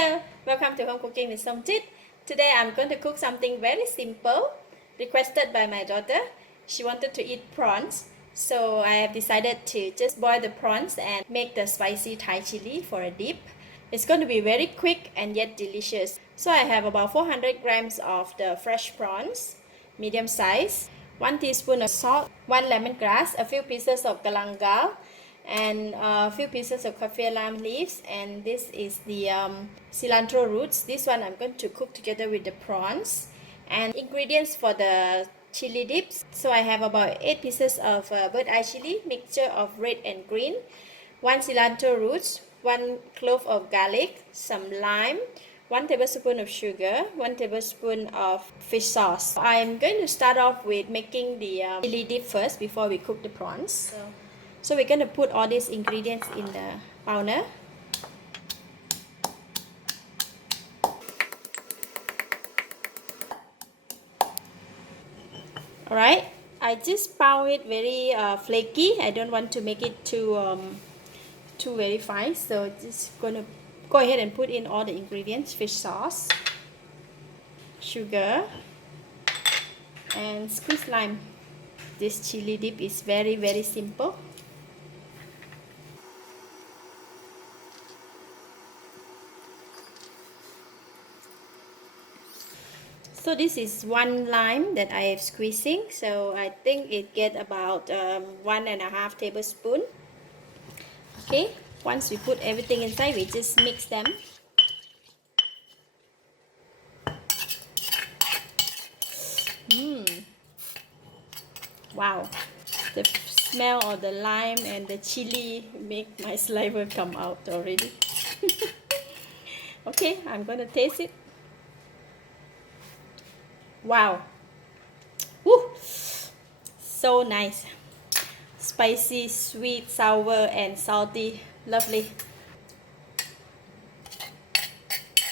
Hello, welcome to Home Cooking with Somjit. Today I'm going to cook something very simple, requested by my daughter. She wanted to eat prawns, so I have decided to just boil the prawns and make the spicy Thai chili for a dip. It's going to be very quick and yet delicious. So I have about 400 grams of the fresh prawns, medium size, 1 teaspoon of salt, 1 lemongrass, a few pieces of galangal, and a few pieces of kaffir lime leaves, and this is the cilantro roots. This one I'm going to cook together with the prawns. And ingredients for the chili dips. So I have about 8 pieces of bird eye chili, mixture of red and green, 1 cilantro roots, 1 clove of garlic, some lime, 1 tablespoon of sugar, 1 tablespoon of fish sauce. I'm going to start off with making the chili dip first before we cook the prawns. So we're going to put all these ingredients in the powder. Alright, I just pound it very flaky. I don't want to make it too very fine. So just going to go ahead and put in all the ingredients: fish sauce, sugar, and squeezed lime. This chili dip is very simple. So this is 1 lime that I have squeezing, so I think it get about 1.5 tablespoon. Okay, once we put everything inside, we just mix them. Wow, the smell of the lime and the chili make my saliva come out already. Okay, I'm gonna taste it. Wow, woo, so nice, spicy, sweet, sour, and salty. Lovely,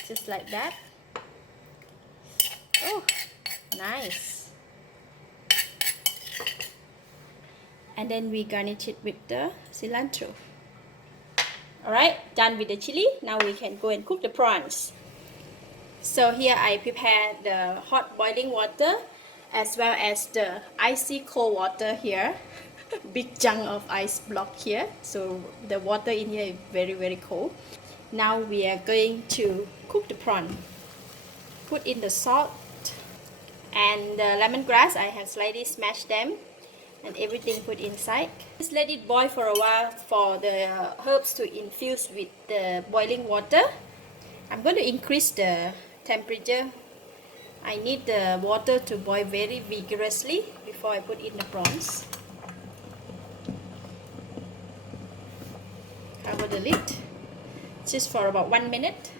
just like that. Oh, nice. And then we garnish it with the cilantro. Alright, done with the chili. Now we can go and cook the prawns. So here I prepared the hot boiling water as well as the icy cold water here. Big chunk of ice block here. So the water in here is very cold. Now we are going to cook the prawn. Put in the salt and the lemongrass. I have slightly smashed them and everything put inside. Just let it boil for a while for the herbs to infuse with the boiling water. I'm going to increase the temperature. I need the water to boil very vigorously before I put in the prawns. Cover the lid just for about 1 minute.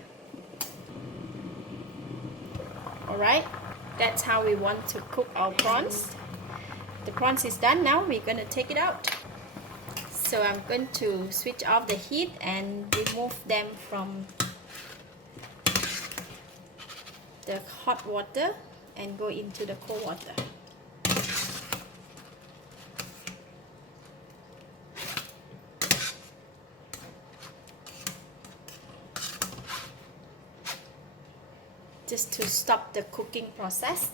Alright, that's how we want to cook our prawns. The prawns is done. Now we're going to take it out. So I'm going to switch off the heat and remove them from the hot water and go into the cold water. Just to stop the cooking process.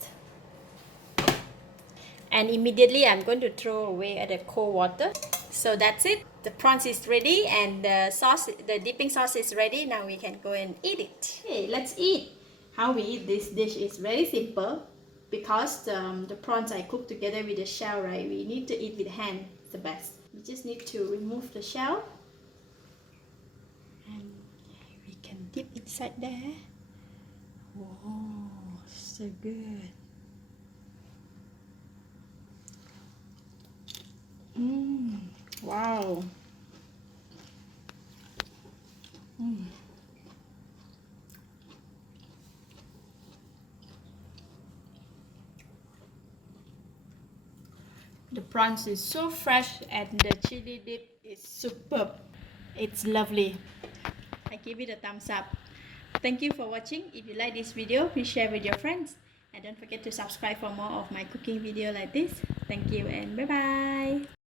And immediately I'm going to throw away at the cold water. So that's it. The prawns is ready and the sauce, the dipping sauce is ready. Now we can go and eat it. Hey, let's eat. How we eat this dish is very simple because the prawns I cook together with the shell, right? We need to eat with hand, the best. We just need to remove the shell and we can dip inside there. Oh, so good. Wow. The prawns is so fresh and the chili dip is superb. It's lovely. I give it a thumbs up. Thank you for watching. If you like this video, please share with your friends. And don't forget to subscribe for more of my cooking video like this. Thank you and bye bye.